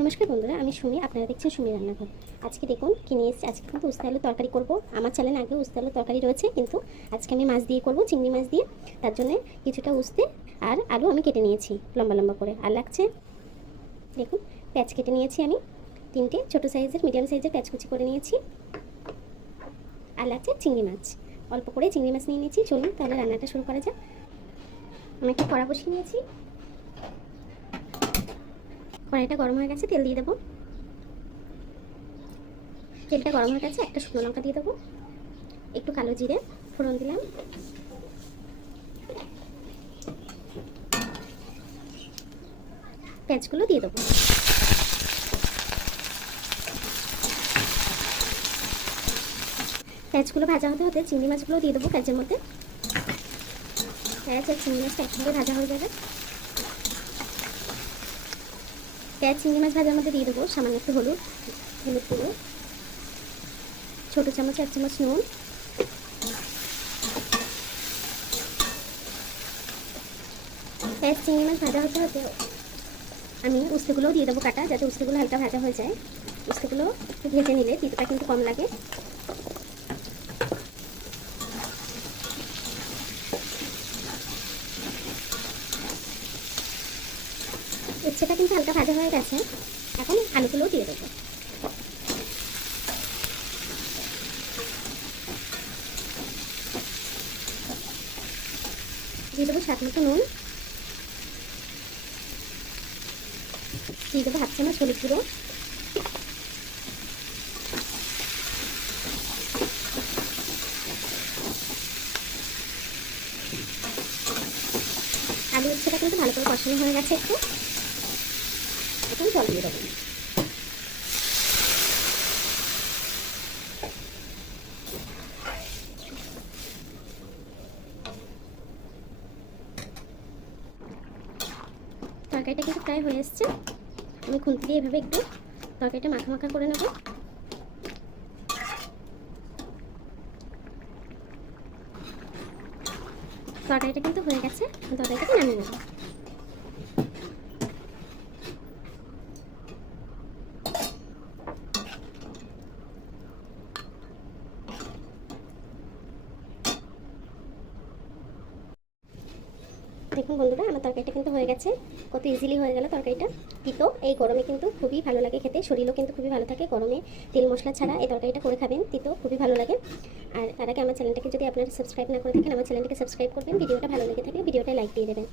নমস্কার বন্ধুরা, আমি সুমি। আপনারা দেখছেন সুমি রান্নাঘর। আজকে দেখুন কি নিয়ে এসেছি। আজকে কিন্তু উস্তা আলুর তরকারি করব। আমার চ্যানেলে আগে উস্তা আলুর তরকারি রয়েছে, কিন্তু আজকে আমি মাছ দিয়ে করব, চিংড়ি মাছ দিয়ে। তার জন্য কিছুটা উস্তে আর আলু আমি কেটে নিয়েছি লম্বা লম্বা করে। আর লাগছে দেখুন, পেঁয়াজ কেটে নিয়েছি আমি তিনটে ছোটো সাইজের, মিডিয়াম সাইজের পেঁয়াজ কুচি করে নিয়েছি। আর লাগছে চিংড়ি মাছ, অল্প করে চিংড়ি মাছ নিয়ে নিয়েছি। চলুন তাহলে রান্নাটা শুরু করা যাক। আমি একটা কড়া বসিয়ে নিয়েছি। কড়াইটা গরম হয়ে গেছে, তেল দিয়ে দেবো। তেলটা গরম হয়ে গেছে, একটা শুকনো লঙ্কা দিয়ে দেবো, একটু কালো জিরে ফোড়ন দিলাম, পেঁয়াজগুলো দিয়ে দেবো। পেঁয়াজগুলো ভাজা হতে হতে চিংড়ি মাছগুলো দিয়ে দেবো পেঁয়াজের মধ্যে। পেঁয়াজ আর চিংড়ি মাছটা একসঙ্গে ভাজা হয়ে যাবে। পেঁয়াজ চিংড়ি মাছ ভাজার মধ্যে দিয়ে দেবো সামান্য একটু হলুদ গুঁড়ো, ছোটো চামচ 1 চামচ নুন, পেঁয়াজ চিংড়ি মাছ ভাজা হতে হতে আমি উস্তেগুলোও দিয়ে দেবো কাটা, যাতে উস্তেগুলো হালকা ভাজা হয়ে যায়। উস্তেগুলো একটু ভেজে নিলে তিতটা কিন্তু কম লাগে। উচ্ছেটা কিন্তু হালকা ভাজা হয়ে গেছে। এখন আলুগুলোও দিয়ে দেবো। দিয়ে দেবো স্বাদ মতো নুন, দিয়ে দেবো 1/2 চামচ হলুদ গুঁড়ো, আলু উচ্ছেটা কিন্তু ভালো করে কষানো হয়ে গেছে একটু। এখন জল দিয়ে দেবো। তরকারিটা কিন্তু প্রায় হয়ে এসছে। আমি খুন্তি দিয়ে এভাবে একটু তরকারিটা মাখা মাখা করে নেব। তরকারিটা কিন্তু হয়ে গেছে, তরকারিটাকে নামিয়ে নেব। দেখুন বন্ধুরা, আমার তরকারিটা কিন্তু হয়ে গেছে। কত ইজিলি হয়ে গেল তরকারিটা। তিতো এই গরমে কিন্তু খুবই ভালো লাগে খেতে, শরীরও কিন্তু খুবই ভালো থাকে। গরমে তেল মশলা ছাড়া এই তরকারিটা করে খাবেন, তিতো খুবই ভালো লাগে। আর তার আগে আমার চ্যানেলটাকে যদি আপনারা সাবস্ক্রাইব না করে থাকেন, আমার চ্যানেলটাকে সাবস্ক্রাইব করবেন। ভিডিওটা ভালো লেগে থাকলে ভিডিওটা লাইক দিয়ে দেবেন।